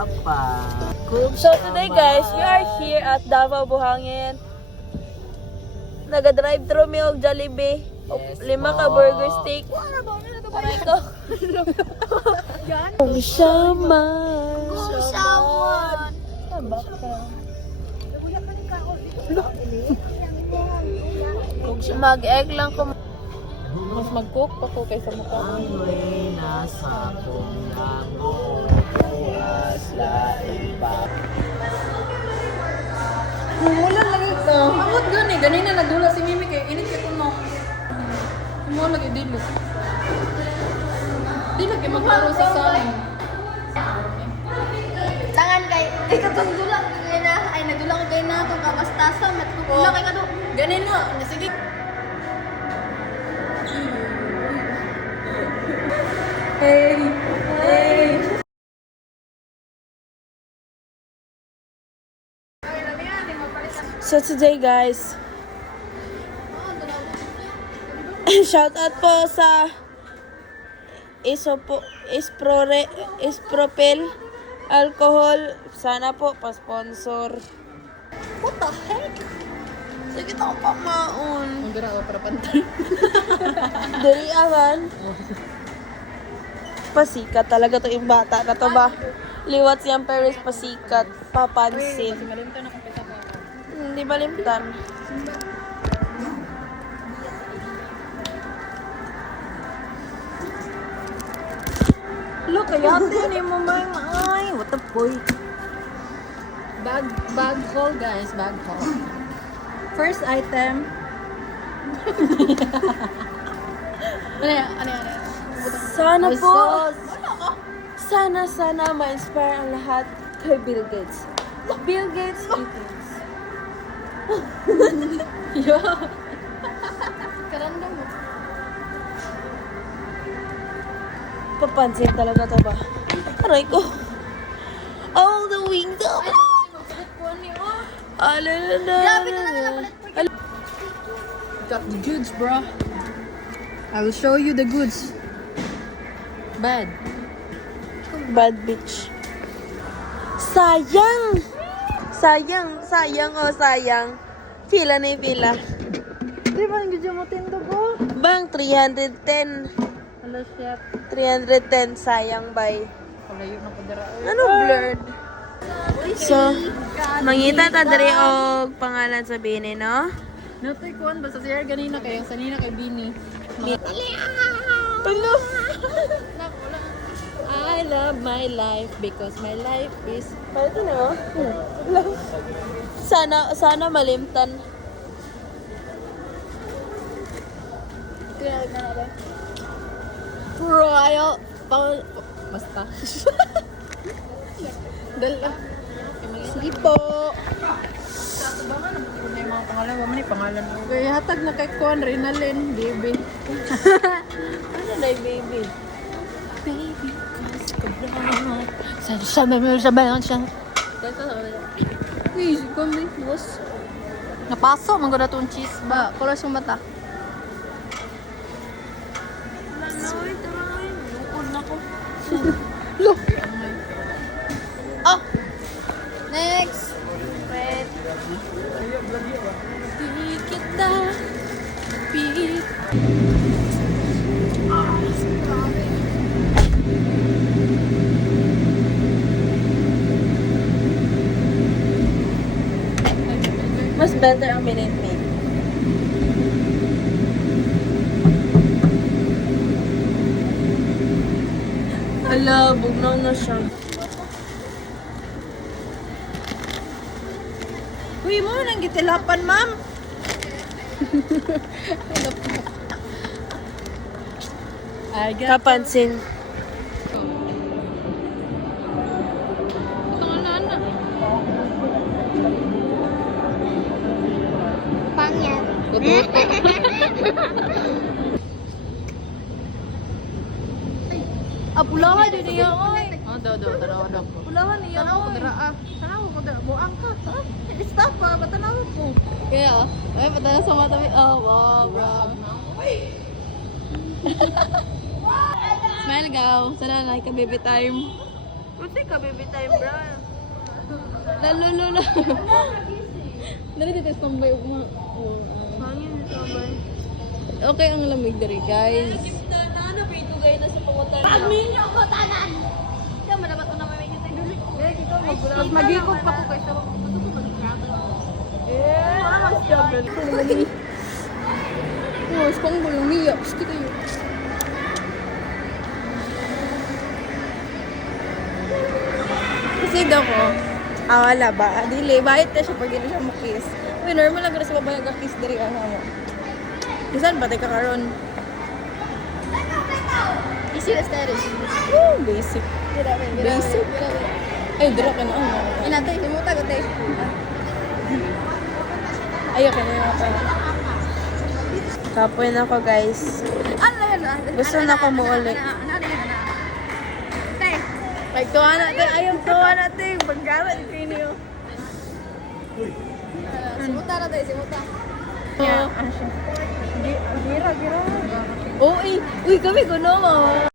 So today guys, we are here at Davao Buhangin. Naga-drive-thru mi og Jollibee. Lima ka burger steak. Aray ko. Kung saman. Tabak ka. Mag-egg lang ko. Mas mag-cook pa ko kaysa mukha. Umulan lagi ito. Amot gani. Ganina nagdula si Mimi kay init kay kuno. Umulan lagi dilo. Di lagi maglaro si Sam. Tangan kay katong dula kay na ay nagdula ko kay na tong kabastasa matkula kay kado. Ganina. Sige. Hey. Hey. So today guys, shout out po sa Ispropel alcohol. Sana po pa-sponsor. What the heck? Sige to pa maon. Ang gara ko para pantay. Dali aman. Pasikat talaga to yung bata na to ba? Liwat siyang Paris pasikat. Papansin. Malimtan na kapita ko. Hindi malimtan. Look, kaya din mo may what the boy? Bag haul guys, bag haul. First item. Ano yan? Sana po. Sana ma-inspire ang lahat kay Bill Gates. Bill Gates eatings. Yo. Karandam mo. Papansin talaga to ba? Aray ko. All the wings up. Got the goods, bro. I will show you the goods. Bad. Bad bitch. Sayang. Pila na yung pila. Di ba ang gadyo mo tindo ko? Bang, 310. Hello, chef. 310, sayang bay. Palayo na ko dira. Ano blurred? So, mangita ta diri og pangalan sa bini, no? Natay kuan basta siya ganina kay ang sanina kay Bini. Hello. I love my life because my life is Paano na, oh? Sana malimtan. royal. Basta. Dala. Sige po. May mga pangalan, wala man pangalan mo. Kaya hatag na kay Kuan, Rinalyn, baby. Ano na yung baby? Baby, cause kablahat. Sabi lang siya. Uy, kami, boss. Napaso, manggo na itong cheese ba? Kulas yung mata. Lanoy, taray. Lukod na ko. Look! Oh! Next! Wait. Di kita pit. Mas better ang Minute Maid. Ala, bugnaw na siya. Uy, mo nang gitilapan, ma'am. I got Kapansin. Pangyan. Pulawan din niya, oy. Oh, daw. Pulawan niya, Tanaw ko oy. dira ah. Tanaw ko dira. Buang ka. Stop pa. Batanaw ko. Kaya, ay, patala sa mata. Oh, wow, bro. Smile, gaw. Sana na, ika-baby time. Buti ka, baby time, bro. Lalo. Dali dito tambay ugma. Hangin, sabay. Okay ang lamig diri, guys. Ano, pinugay na sa pangutan. Pamilya ko tanan. Siya madapat ko na may medyo tayo duli. Mas magikot pa ko kaysa Wala mang strawberry. Oh, spang bulong niya. Gusto kayo. Kasi daw ko, wala ba? Dili, bahit na siya pag hindi siya mukis. Uy, normal lang sa babae ka-kiss diri ka mo. Bisan ba tayo kakaroon? Easy na status. Basic. Basic? Ay, dira ka na. Inatay, simuta ko tayo. Ayaw ka na yung ako. Kapoy na ako, guys. Ano yun? Gusto na ko mo ulit. Ano yun? Tay. Tuwa natin. Ayaw tuwa natin. Pagkara, ito niyo. Simuta na tayo, simuta. Gira. Uy, kami kuno mo.